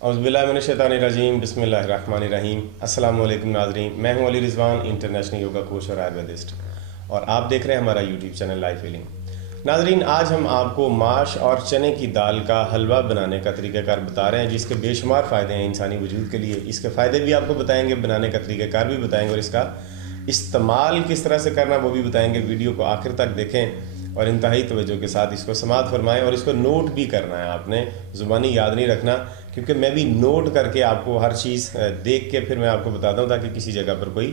औज़ुबिल्लाहिमिनश्शैतानिर्रजीम बिस्मिल्लाहिर्रहमानिर्रहीम। अस्सलाम वालेकुम नाज़रीन, मैं हूं Ali Rizwan, international yoga coach और आयुर्वेदिस्ट, और आप देख रहे हैं हमारा यूट्यूब चैनल लाइफ हीलिंग। नाज़रीन, आज हम आपको माश और चने की दाल का हलवा बनाने का तरीक़ाकार बता रहे हैं, जिसके बेशुमार फ़ायदे हैं इंसानी वजूद के लिए। इसके फ़ायदे भी आपको बताएंगे, बनाने का तरीक़ाकार भी बताएंगे, और इसका इस्तेमाल किस तरह से करना वो भी बताएंगे। वीडियो को आखिर तक देखें और इंतहाई तवज्जो के साथ इसको समाअत फरमाएं, और इसको नोट भी करना है आपने, ज़ुबानी याद नहीं रखना, क्योंकि मैं भी नोट करके आपको हर चीज़ देख के फिर मैं आपको बताता हूँ, ताकि किसी जगह पर कोई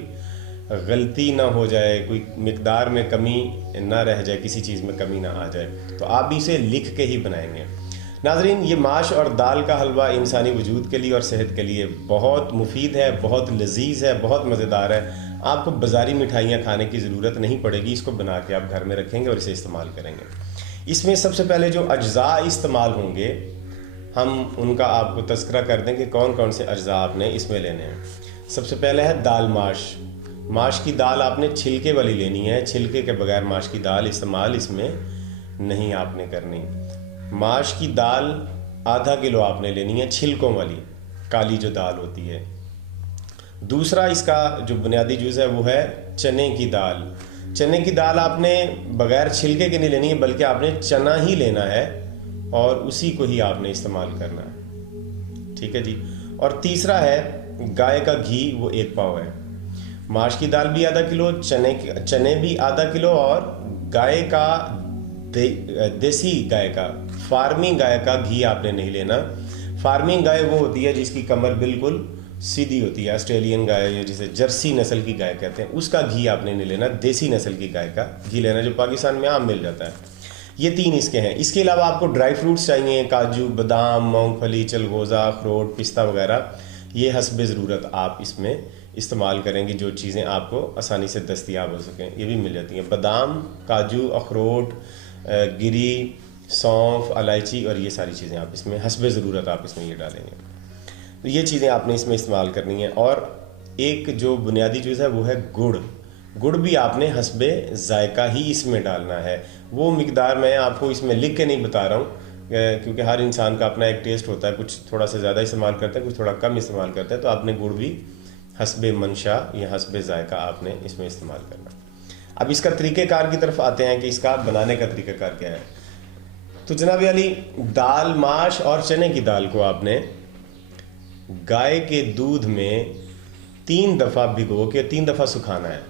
गलती ना हो जाए, कोई मिकदार में कमी ना रह जाए, किसी चीज़ में कमी ना आ जाए। तो आप भी इसे लिख के ही बनाएंगे। नाज़रीन, ये माश और दाल का हलवा इंसानी वजूद के लिए और सेहत के लिए बहुत मुफीद है, बहुत लजीज है, बहुत मज़ेदार है। आपको बाज़ारी मिठाइयाँ खाने की ज़रूरत नहीं पड़ेगी, इसको बना के आप घर में रखेंगे और इसे इस्तेमाल करेंगे। इसमें सबसे पहले जो अज्जा इस्तेमाल होंगे, हम उनका आपको तज़किरा कर दें कि कौन कौन से अज्जा आपने इसमें लेने हैं। सबसे पहले है दाल माश। माश की दाल आपने छिलके वाली लेनी है, छिलके के बगैर माश की दाल इस्तेमाल इसमें नहीं आपने करनी। माश की दाल आधा किलो आपने लेनी है, छिलकों वाली काली जो दाल होती है। दूसरा इसका जो बुनियादी जुज़ है वो है चने की दाल। चने की दाल आपने बगैर छिलके की नहीं लेनी है, बल्कि आपने चना ही लेना है और उसी को ही आपने इस्तेमाल करना है, ठीक है जी। और तीसरा है गाय का घी, वो 1 पाव है। माश की दाल भी आधा किलो, चने भी आधा किलो, और गाय का देसी गाय का, फार्मिंग गाय का घी आपने नहीं लेना। फार्मिंग गाय वो होती है जिसकी कमर बिल्कुल सीधी होती है, ऑस्ट्रेलियन गाय या जिसे जर्सी नस्ल की गाय कहते हैं, उसका घी आपने नहीं लेना। देसी नस्ल की गाय का घी लेना, जो पाकिस्तान में आम मिल जाता है। ये 3 इसके हैं। इसके अलावा आपको ड्राई फ्रूट्स चाहिए, काजू, बादाम, मूंगफली, चलगोज़ा, अखरोट, पिस्ता वगैरह। ये हस्बे ज़रूरत आप इसमें इस्तेमाल करेंगे, जो चीज़ें आपको आसानी से दस्तयाब हो सकें, ये भी मिल जाती हैं। बादाम, काजू, अखरोट, गिरी, सौंफ, इलायची, और ये सारी चीज़ें आप इसमें हस्बे ज़रूरत आप इसमें ये डालेंगे। तो ये चीज़ें आपने इसमें इस्तेमाल करनी है। और एक जो बुनियादी चीज़ है वो है गुड़। गुड़ भी आपने हस्बे जायका ही इसमें डालना है। वो मिकदार मैं आपको इसमें लिख के नहीं बता रहा हूँ, क्योंकि हर इंसान का अपना एक टेस्ट होता है, कुछ थोड़ा सा ज़्यादा इस्तेमाल करता है, कुछ थोड़ा कम इस्तेमाल करता है। तो आपने गुड़ भी हस्बे मंशा या हस्बे जायका आपने इसमें इस्तेमाल करना। अब इसका तरीक़ेकार की तरफ आते हैं कि इसका बनाने का तरीक़ाकार क्या है। तो जनाब अली, दाल माश और चने की दाल को आपने गाय के दूध में 3 दफ़ा भिगो के 3 दफ़ा सुखाना है।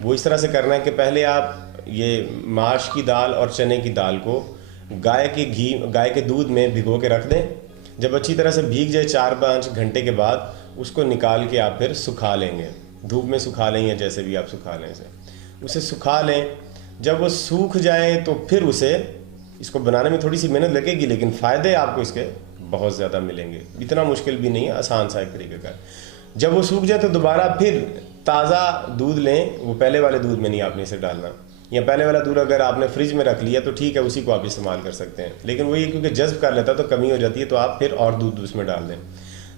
वो इस तरह से करना है कि पहले आप ये माश की दाल और चने की दाल को गाय के दूध में भिगो के रख दें। जब अच्छी तरह से भीग जाए 4-5 घंटे के बाद उसको निकाल के आप फिर सुखा लेंगे, धूप में सुखा लें या जैसे भी आप सुखा लें उसे सुखा लें। जब वो सूख जाए तो फिर इसको बनाने में थोड़ी सी मेहनत लगेगी, लेकिन फ़ायदे आपको इसके बहुत ज़्यादा मिलेंगे। इतना मुश्किल भी नहीं है, आसान सा एक तरीके का। जब वो सूख जाए तो दोबारा फिर ताज़ा दूध लें, वो पहले वाले दूध में नहीं आपने इसे डालना। या पहले वाला दूध अगर आपने फ्रिज में रख लिया तो ठीक है, उसी को आप इस्तेमाल कर सकते हैं, लेकिन वही क्योंकि जज्ब कर लेता है तो कमी हो जाती है, तो आप फिर और दूध उसमें डाल दें।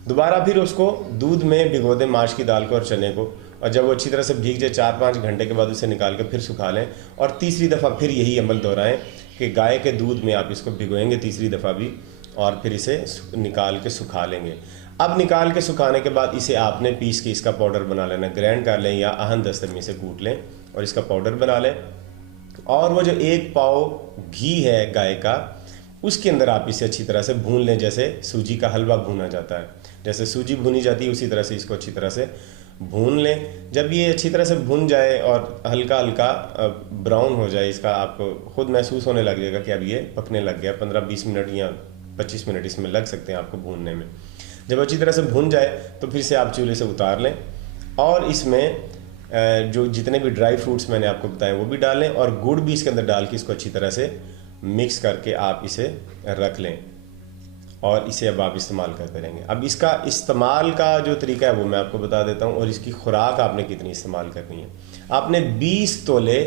दोबारा फिर उसको दूध में भिगो दें, माश की दाल को और चने को, और जब वो अच्छी तरह से भीग जाए 4-5 घंटे के बाद उसे निकाल के फिर सुखा लें। और तीसरी दफ़ा फिर यही अमल दोहराएं कि गाय के दूध में आप इसको भिगोएंगे तीसरी दफ़ा भी, और फिर इसे निकाल के सुखा लेंगे। अब निकाल के सुखाने के बाद इसे आपने पीस के इसका पाउडर बना लेना, ग्राइंड कर लें या आहन दस्तर में से कूट लें और इसका पाउडर बना लें। और वो जो 1 पाव घी है गाय का, उसके अंदर आप इसे अच्छी तरह से भून लें, जैसे सूजी का हलवा भूना जाता है, जैसे सूजी भुनी जाती है उसी तरह से इसको अच्छी तरह से भून लें। जब ये अच्छी तरह से भुन जाए और हल्का हल्का ब्राउन हो जाए, इसका आपको खुद महसूस होने लग जाएगा कि अब ये पकने लग गया। 15-20 मिनट या 25 मिनट इसमें लग सकते हैं आपको भूनने में। जब अच्छी तरह से भून जाए तो फिर से आप चूल्हे से उतार लें, और इसमें जो जितने भी ड्राई फ्रूट्स मैंने आपको बताए वो भी डालें, और गुड़ भी इसके अंदर डाल के इसको अच्छी तरह से मिक्स करके आप इसे रख लें, और इसे अब आप इस्तेमाल करते रहेंगे। अब इसका इस्तेमाल का जो तरीका है वो मैं आपको बता देता हूँ, और इसकी खुराक आपने कितनी इस्तेमाल करनी है। आपने 20 तोले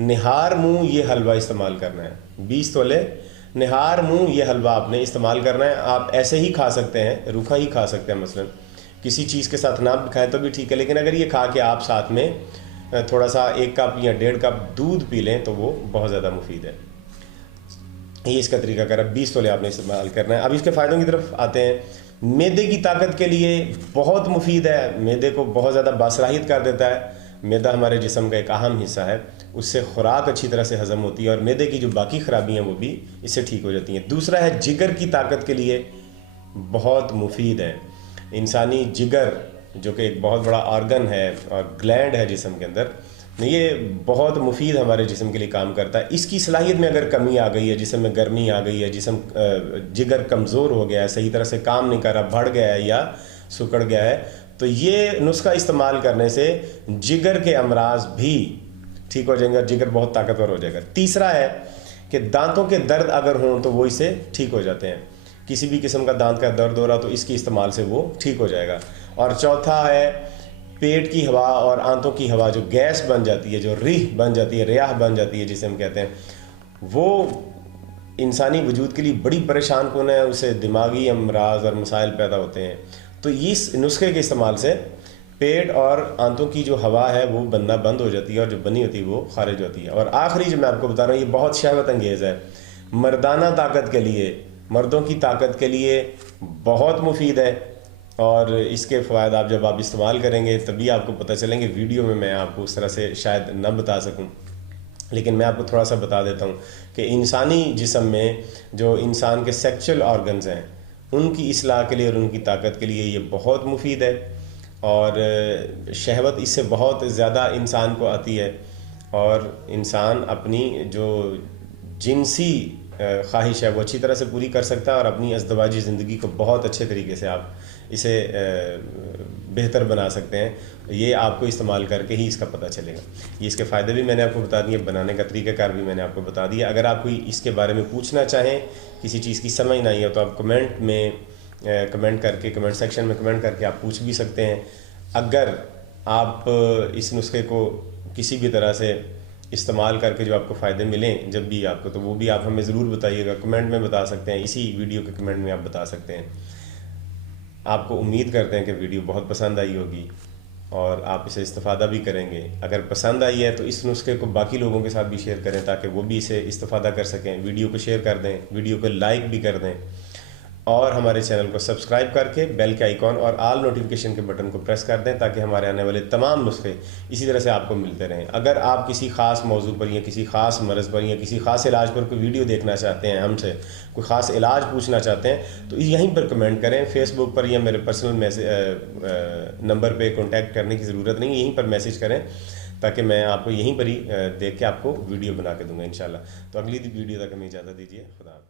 निहार मुँह ये हलवा इस्तेमाल करना है। 20 तोले निहार मुँह ये हलवा आपने इस्तेमाल करना है। आप ऐसे ही खा सकते हैं, रूखा ही खा सकते हैं, मसलन किसी चीज़ के साथ ना खाएं तो भी ठीक है, लेकिन अगर ये खा के आप साथ में थोड़ा सा 1 कप या 1.5 कप दूध पी लें तो वो बहुत ज़्यादा मुफीद है। ये इसका तरीका कर 20 तोले आपने इस्तेमाल करना है। अब इसके फ़ायदों की तरफ आते हैं। میدے کی طاقت کے لیے بہت مفید ہے، میدے کو بہت زیادہ باصلاحیت کر دیتا ہے۔ میدا ہمارے جسم کا ایک اہم حصہ ہے، اس سے خوراک اچھی طرح سے ہضم ہوتی ہے اور میدے کی جو باقی خرابیاں وہ بھی اس سے ٹھیک ہو جاتی ہیں۔ دوسرا ہے جگر کی طاقت کے لیے بہت مفید ہے۔ انسانی جگر جو کہ ایک بہت بڑا آرگن ہے اور گلینڈ ہے جسم کے اندر، یہ بہت مفید ہمارے جسم کے لیے کام کرتا ہے۔ اس کی صلاحیت میں اگر کمی آ گئی ہے، جسم میں گرمی آ گئی ہے، جگر کمزور ہو گیا ہے، صحیح طرح سے کام نہیں کر رہا، بڑھ گیا ہے یا سکڑ گیا ہے، تو یہ نسخہ استعمال کرنے سے جگر کے امراض بھی ٹھیک ہو جائیں گے اور جگر بہت طاقتور ہو جائے گا۔ تیسرا ہے کہ دانتوں کے درد اگر ہوں تو وہ اس سے ٹھیک ہو جاتے ہیں، کسی بھی قسم کا دانت کا درد ہو رہا تو اس کے استعمال سے وہ ٹھیک ہو جائے گا۔ اور چوتھا ہے پیٹ کی ہوا اور آنتوں کی ہوا جو گیس بن جاتی ہے، جو ریح بن جاتی ہے، ریاح بن جاتی ہے جسے ہم کہتے ہیں، وہ انسانی وجود کے لیے بڑی پریشان کن ہے، اسے دماغی امراض اور مسائل پیدا ہوتے ہیں۔ تو اس نسخے کے استعمال سے پیٹ اور آنتوں کی جو ہوا ہے وہ بننا بند ہو جاتی ہے اور جو بنی ہوتی ہے وہ خارج ہوتی ہے۔ اور آخری جو میں آپ کو بتا رہا ہوں یہ بہت شہوت انگیز ہے، مردانہ طاقت کے لیے، مردوں کی طاقت کے لیے بہت مفید ہے، اور اس کے فوائد جب آپ استعمال کریں گے تبھی آپ کو پتہ چلیں گے۔ ویڈیو میں آپ کو اس طرح سے شاید نہ بتا سکوں، لیکن میں آپ کو تھوڑا سا بتا دیتا ہوں کہ انسانی جسم میں جو انسان کے سیکچول آرگنز ہیں ان کی اصلاح کے لیے اور ان کی طاقت کے لیے یہ بہت مفید ہے، اور شہوت اس سے بہت زیادہ انسان کو آتی ہے، اور انسان اپنی جو جنسی خواہش ہے وہ اچھی طرح سے پوری کر سکتا ہے، اور اپنی ازدواجی زندگی کو بہت اچھے طریقے سے آپ اسے بہتر بنا سکتے ہیں۔ یہ آپ کو استعمال کر کے ہی اس کا پتہ چلے گا۔ یہ اس کے فائدے بھی میں نے آپ کو بتا دیے، بنانے کا طریقہ کار بھی میں نے آپ کو بتا دیا۔ اگر آپ کوئی اس کے بارے میں پوچھنا چاہیں، کسی چیز کی سمجھ نہ آئی ہو تو آپ کمنٹ کر کے کمنٹ سیکشن میں کمنٹ کر کے آپ پوچھ بھی سکتے ہیں۔ اگر آپ اس نسخے کو کسی بھی طرح سے استعمال کر کے جو آپ کو فائدے ملیں جب بھی آپ کو، تو وہ بھی آپ ہمیں ضرور بتائیے گا، کمنٹ میں بتا سکتے ہیں، اسی ویڈیو کے کمنٹ میں آپ بتا سکتے ہیں۔ آپ کو امید کرتے ہیں کہ ویڈیو بہت پسند آئی ہوگی اور آپ اسے استفادہ بھی کریں گے۔ اگر پسند آئی ہے تو اس نسخے کو باقی لوگوں کے ساتھ بھی شیئر کریں تاکہ وہ بھی اسے استفادہ کر سکیں۔ ویڈیو کو شیئر کر دیں، ویڈیو کو لائک بھی کر دیں، اور ہمارے چینل کو سبسکرائب کر کے بیل کے آئیکن اور آل نوٹیفیکیشن کے بٹن کو پریس کر دیں تاکہ ہمارے آنے والے تمام نسخے اسی طرح سے آپ کو ملتے رہیں۔ اگر آپ کسی خاص موضوع پر یا کسی خاص مرض پر یا کسی خاص علاج پر کوئی ویڈیو دیکھنا چاہتے ہیں، ہم سے کوئی خاص علاج پوچھنا چاہتے ہیں، تو یہیں پر کمنٹ کریں، فیس بک پر یا میرے پرسنل نمبر پہ کانٹیکٹ کرنے کی ضرورت نہیں، یہیں پر میسج کریں تاکہ میں آپ کو یہیں پر ہی دیکھ کے آپ کو ویڈیو بنا کے دوں گا انشاءاللہ۔ تو اگلی ویڈیو تک ہمیں اجازت دیجیے، خدا حافظ۔